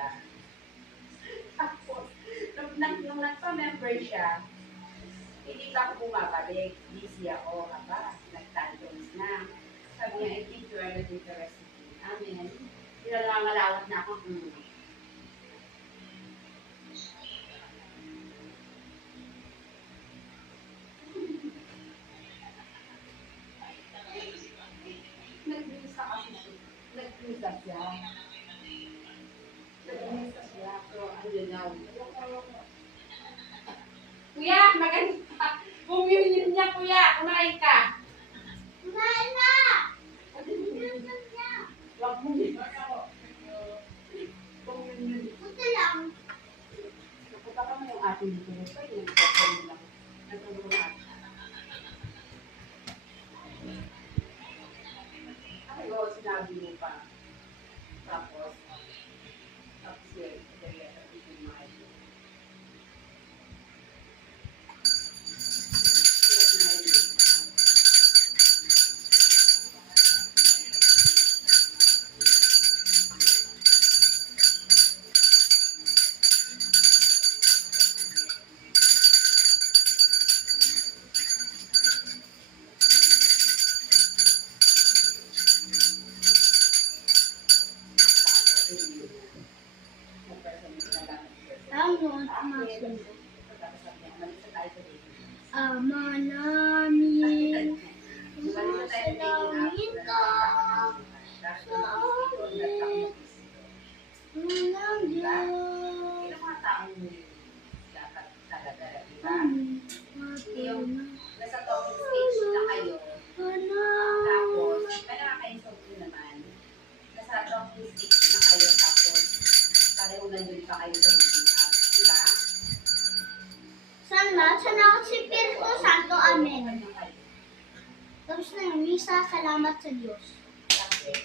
siya. Tapos, nung nagpa-member siya, hindi pa ako bumabalik. Busy ako. Aba, nag-tantrums na. Sabi niya, I think you are not interested in amin. Pinalangalawat na ako. Nag-visa kasi siya. Nag-visa siya. Nag-visa siya. So, ano daw. Kuya, maganda. Bumiyun niya, kuya. Kumain ka. Kumain na! Huwag mo yun. Bumiyun. Buti lang. Napunta ka mo yung ating dito. Pwede yung kapag lang. Nagtulong natin. Ay, oo, sinabi mo pa. Tapos yun, kaya sabi ko mga ito. Ama namin, sumasalangin ka sa amin, unang Diyos, Ilang mga taong dapat talaga, di ba? Yung nasa talking stage na kayo, tapos, kaya nakaka-insult nyo naman, nasa talking stage na kayo, tapos, pareho nandun pa kayo sa meeting up, di ba? Sana ako si Espiritu Santo, Amen. Kanya kayo. Tapos na yung misa, salamat sa Diyos. Tapos,